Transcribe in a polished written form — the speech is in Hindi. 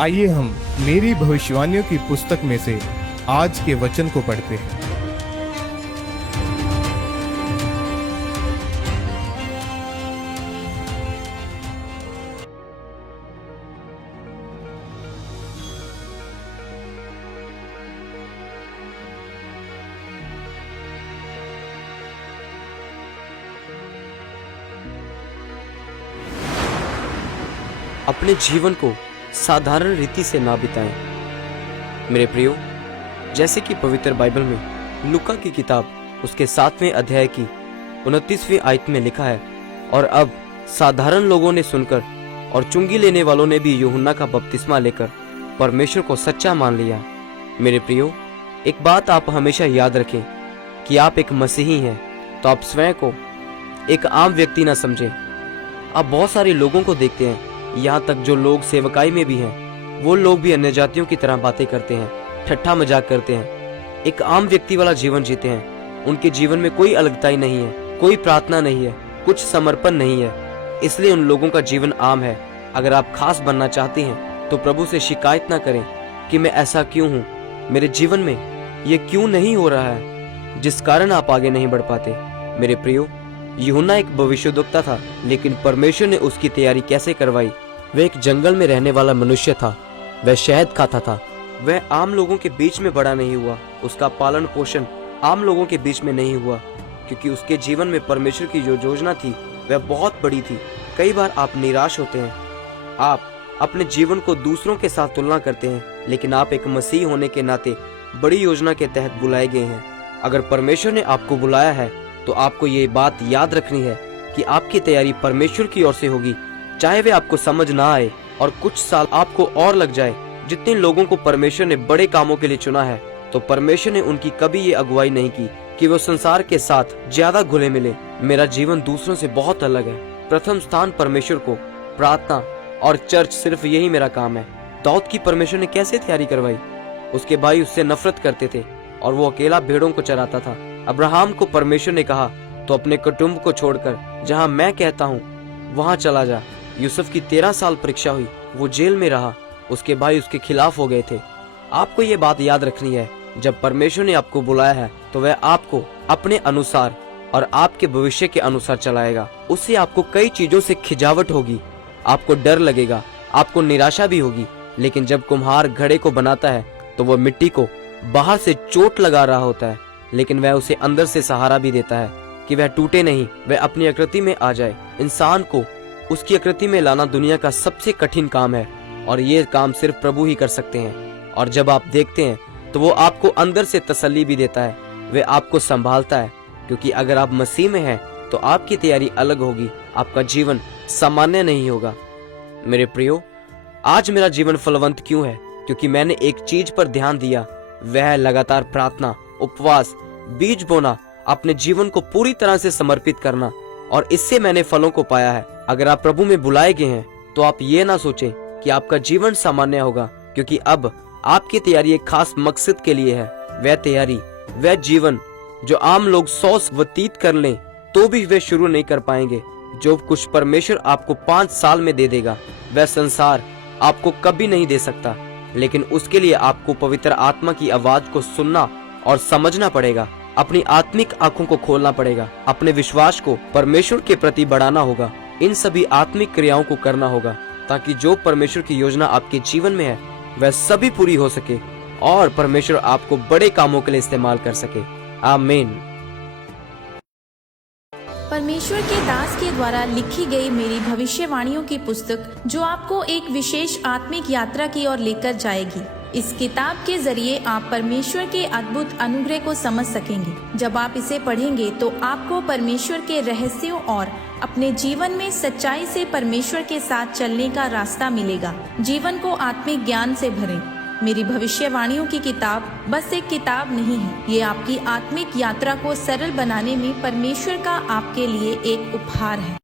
आइए हम मेरी भविष्यवाणियों की पुस्तक में से आज के वचन को पढ़ते हैं। अपने जीवन को साधारण रीति से ना बिताएं। मेरे प्रियो, जैसे कि पवित्र बाइबल में लूका की किताब उसके 7वें अध्याय की 29वीं आयत में लिखा है, और अब साधारण लोगों ने सुनकर और चुंगी लेने वालों ने भी यूहन्ना का बपतिस्मा लेकर परमेश्वर को सच्चा मान लिया। मेरे प्रियो, एक बात आप हमेशा याद रखें कि आप एक मसीही हैं, तो आप स्वयं को एक आम व्यक्ति ना समझें। आप बहुत सारे लोगों को देखते हैं, यहाँ तक जो लोग सेवकाई में भी हैं, वो लोग भी अन्य जातियों की तरह बातें करते हैं, ठट्ठा मजाक करते हैं, एक आम व्यक्ति वाला जीवन जीते हैं। उनके जीवन में कोई अलगताई नहीं है, कोई प्रार्थना नहीं है, कुछ समर्पण नहीं है, इसलिए उन लोगों का जीवन आम है। अगर आप खास बनना चाहते हैं तो प्रभु से शिकायत ना करें कि मैं ऐसा क्यों हूँ, मेरे जीवन में ये क्यों नहीं हो रहा है, जिस कारण आप आगे नहीं बढ़ पाते। मेरे प्रियो, यूहन्ना एक भविष्यद्वक्ता था, लेकिन परमेश्वर ने उसकी तैयारी कैसे करवाई। वह एक जंगल में रहने वाला मनुष्य था, वह शहद खाता था, वह आम लोगों के बीच में बड़ा नहीं हुआ, उसका पालन पोषण आम लोगों के बीच में नहीं हुआ, क्योंकि उसके जीवन में परमेश्वर की जो योजना थी वह बहुत बड़ी थी। कई बार आप निराश होते हैं, आप अपने जीवन को दूसरों के साथ तुलना करते हैं, लेकिन आप एक मसीह होने के नाते बड़ी योजना के तहत बुलाए गए हैं। अगर परमेश्वर ने आपको बुलाया है तो आपको ये बात याद रखनी है कि आपकी तैयारी परमेश्वर की ओर से होगी, चाहे वे आपको समझ ना आए और कुछ साल आपको और लग जाए। जितने लोगों को परमेश्वर ने बड़े कामों के लिए चुना है, तो परमेश्वर ने उनकी कभी ये अगुवाई नहीं की कि वो संसार के साथ ज्यादा घुले मिले। मेरा जीवन दूसरों से बहुत अलग है। प्रथम स्थान परमेश्वर को, प्रार्थना और चर्च, सिर्फ यही मेरा काम है। दाऊद की परमेश्वर ने कैसे तैयारी करवाई? उसके भाई उससे नफरत करते थे और वो अकेला भेड़ों को चराता था। अब्राहम को परमेश्वर ने कहा, तो अपने कुटुंब को छोड़कर जहाँ मैं कहता हूँ वहाँ चला जा। यूसुफ की 13 साल परीक्षा हुई, वो जेल में रहा, उसके भाई उसके खिलाफ हो गए थे। आपको ये बात याद रखनी है, जब परमेश्वर ने आपको बुलाया है तो वह आपको अपने अनुसार और आपके भविष्य के अनुसार चलाएगा। उससे आपको कई चीजों से खिजावट होगी, आपको डर लगेगा, आपको निराशा भी होगी, लेकिन जब कुम्हार घड़े को बनाता है तो वह मिट्टी को बाहर से चोट लगा रहा होता है, लेकिन वह उसे अंदर से सहारा भी देता है कि वह टूटे नहीं, वह अपनी आकृति में आ जाए। इंसान को उसकी आकृति में लाना दुनिया का सबसे कठिन काम है, और ये काम सिर्फ प्रभु ही कर सकते हैं। और जब आप देखते हैं तो वो आपको अंदर से तसल्ली भी देता है, वह आपको संभालता है, क्योंकि अगर आप मसीह में हैं तो आपकी तैयारी अलग होगी, आपका जीवन सामान्य नहीं होगा। मेरे प्रियो, आज मेरा जीवन फलवंत क्यों है? क्योंकि मैंने एक चीज पर ध्यान दिया, वह है लगातार प्रार्थना, उपवास, बीज बोना, अपने जीवन को पूरी तरह से समर्पित करना, और इससे मैंने फलों को पाया है। अगर आप प्रभु में बुलाए गए हैं तो आप ये ना सोचें कि आपका जीवन सामान्य होगा, क्योंकि अब आपकी तैयारी एक खास मकसद के लिए है। वह तैयारी, वह जीवन जो आम लोग 100 व्यतीत कर लें तो भी वे शुरू नहीं कर पाएंगे। जो कुछ परमेश्वर आपको 5 साल में दे देगा, वह संसार आपको कभी नहीं दे सकता, लेकिन उसके लिए आपको पवित्र आत्मा की आवाज को सुनना और समझना पड़ेगा। अपनी आत्मिक आंखों को खोलना पड़ेगा, अपने विश्वास को परमेश्वर के प्रति बढ़ाना होगा, इन सभी आत्मिक क्रियाओं को करना होगा, ताकि जो परमेश्वर की योजना आपके जीवन में है वह सभी पूरी हो सके और परमेश्वर आपको बड़े कामों के लिए इस्तेमाल कर सके। आमीन। परमेश्वर के दास के द्वारा लिखी गई मेरी भविष्यवाणियों की पुस्तक, जो आपको एक विशेष आत्मिक यात्रा की ओर लेकर जाएगी। इस किताब के जरिए आप परमेश्वर के अद्भुत अनुग्रह को समझ सकेंगे। जब आप इसे पढ़ेंगे तो आपको परमेश्वर के रहस्यों और अपने जीवन में सच्चाई से परमेश्वर के साथ चलने का रास्ता मिलेगा। जीवन को आत्मिक ज्ञान से भरें। मेरी भविष्यवाणियों की किताब बस एक किताब नहीं है, ये आपकी आत्मिक यात्रा को सरल बनाने में परमेश्वर का आपके लिए एक उपहार है।